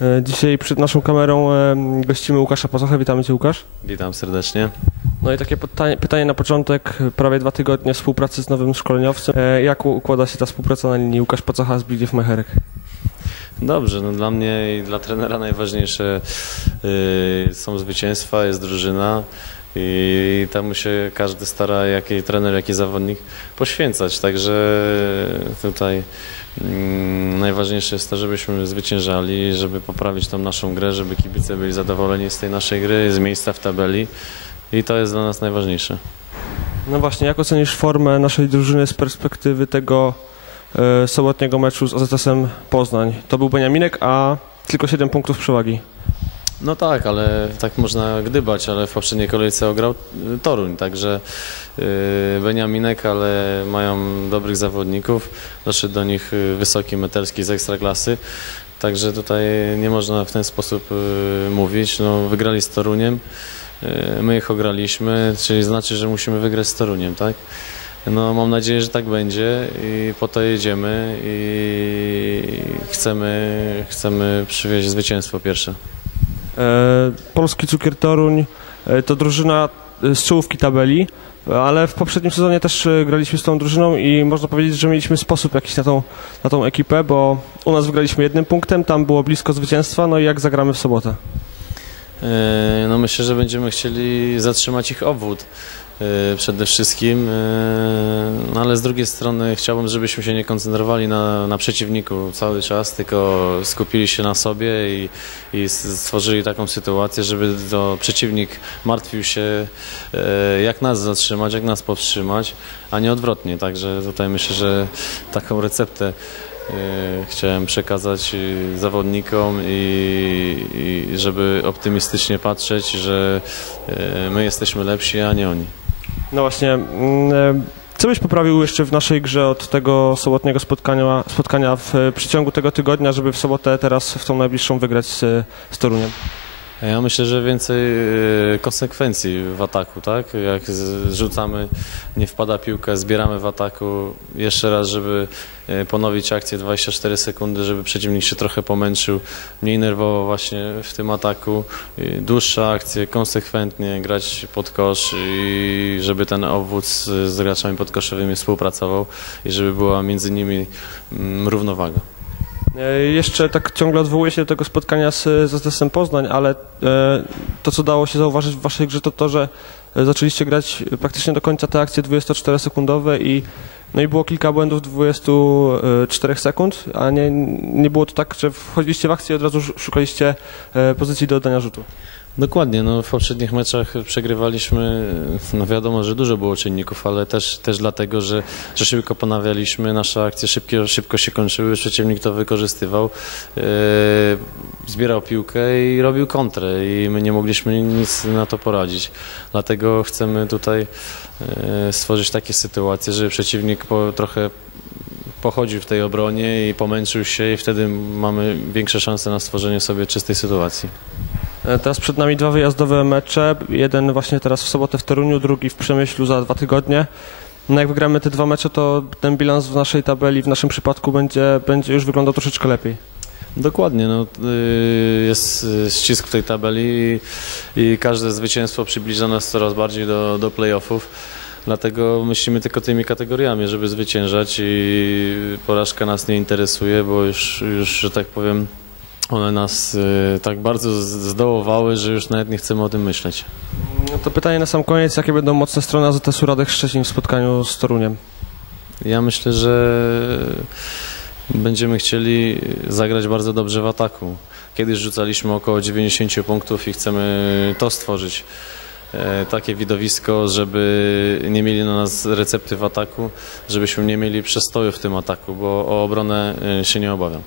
E, Dzisiaj przed naszą kamerą e, gościmy Łukasza Pazocha. Witamy Cię Łukasz. Witam serdecznie. No i takie pytanie, pytanie na początek. Prawie dwa tygodnie współpracy z nowym szkoleniowcem. E, Jak układa się ta współpraca na linii Łukasz Pacocha, Zbigniew Mecherek? Dobrze, no dla mnie i dla trenera najważniejsze y, są zwycięstwa, jest drużyna i temu się każdy stara, jaki trener, jaki zawodnik poświęcać. Także tutaj mm, najważniejsze jest to, żebyśmy zwyciężali, żeby poprawić tą naszą grę, żeby kibice byli zadowoleni z tej naszej gry, z miejsca w tabeli i to jest dla nas najważniejsze. No właśnie, jak ocenisz formę naszej drużyny z perspektywy tego e, sobotniego meczu z OZS-em Poznań? To był Beniaminek, a tylko 7 punktów przewagi. No tak, ale tak można gdybać, ale w poprzedniej kolejce ograł y, Toruń, także yy, Beniaminek, ale mają dobrych zawodników, doszedł do nich y, wysoki metelski z ekstraklasy, także tutaj nie można w ten sposób y, mówić. No, wygrali z Toruniem, y, my ich ograliśmy, czyli znaczy, że musimy wygrać z Toruniem, tak? No, mam nadzieję, że tak będzie i po to jedziemy i chcemy, chcemy przywieźć zwycięstwo pierwsze. E, Polski Cukier Toruń e, to drużyna e, z czołówki tabeli, ale w poprzednim sezonie też graliśmy z tą drużyną i można powiedzieć, że mieliśmy sposób jakiś na tą, na tą ekipę, bo u nas wygraliśmy jednym punktem, tam było blisko zwycięstwa, no i jak zagramy w sobotę? No myślę, że będziemy chcieli zatrzymać ich obwód przede wszystkim, e, no ale z drugiej strony chciałbym, żebyśmy się nie koncentrowali na, na przeciwniku cały czas, tylko skupili się na sobie i, i stworzyli taką sytuację, żeby to przeciwnik martwił się e, jak nas zatrzymać, jak nas powstrzymać, a nie odwrotnie. Także tutaj myślę, że taką receptę E, Chciałem przekazać e, zawodnikom i, i żeby optymistycznie patrzeć, że e, my jesteśmy lepsi, a nie oni. No właśnie, mm, e, co byś poprawił jeszcze w naszej grze od tego sobotniego spotkania, spotkania w e, przeciągu tego tygodnia, żeby w sobotę teraz w tą najbliższą wygrać z, z Toruniem? Ja myślę, że więcej e, konsekwencji w ataku, tak? Jak zrzucamy, nie wpada piłka, zbieramy w ataku, jeszcze raz, żeby e, ponowić akcję 24 sekundy, żeby przeciwnik się trochę pomęczył, mniej nerwowo właśnie w tym ataku, e, dłuższe akcje, konsekwentnie grać pod kosz i żeby ten obwód z, z graczami podkoszowymi współpracował i żeby była między nimi mm, równowaga. E, Jeszcze tak ciągle odwołuję się do tego spotkania z, z OZS-em Poznań, ale e, to, co dało się zauważyć w waszej grze, to to, że e, zaczęliście grać praktycznie do końca te akcje 24-sekundowe i no i było kilka błędów 24 sekund, a nie, nie było to tak, że wchodziliście w akcję i od razu sz- szukaliście pozycji do oddania rzutu. Dokładnie, no w poprzednich meczach przegrywaliśmy, no wiadomo, że dużo było czynników, ale też, też dlatego, że, że szybko ponawialiśmy, nasze akcje szybko, szybko się kończyły, przeciwnik to wykorzystywał, e, zbierał piłkę i robił kontrę i my nie mogliśmy nic na to poradzić. Dlatego chcemy tutaj e, stworzyć takie sytuacje, żeby przeciwnik po, trochę pochodził w tej obronie i pomęczył się i wtedy mamy większe szanse na stworzenie sobie czystej sytuacji. E, Teraz przed nami dwa wyjazdowe mecze. Jeden właśnie teraz w sobotę w Toruniu, drugi w Przemyślu za dwa tygodnie. No jak wygramy te dwa mecze, to ten bilans w naszej tabeli, w naszym przypadku będzie, będzie już wyglądał troszeczkę lepiej. Dokładnie, no, y, jest y, ścisk w tej tabeli i, i każde zwycięstwo przybliża nas coraz bardziej do, do playoffów. Dlatego myślimy tylko tymi kategoriami, żeby zwyciężać i porażka nas nie interesuje, bo już, już że tak powiem, one nas y, tak bardzo zdołowały, że już nawet nie chcemy o tym myśleć. No to pytanie na sam koniec, jakie będą mocne strony AZS-u Radek Szczecin w spotkaniu z Toruniem? Ja myślę, że będziemy chcieli zagrać bardzo dobrze w ataku. Kiedyś rzucaliśmy około 90 punktów i chcemy to stworzyć. E, Takie widowisko, żeby nie mieli na nas recepty w ataku, żebyśmy nie mieli przestoju w tym ataku, bo o obronę e, się nie obawiam.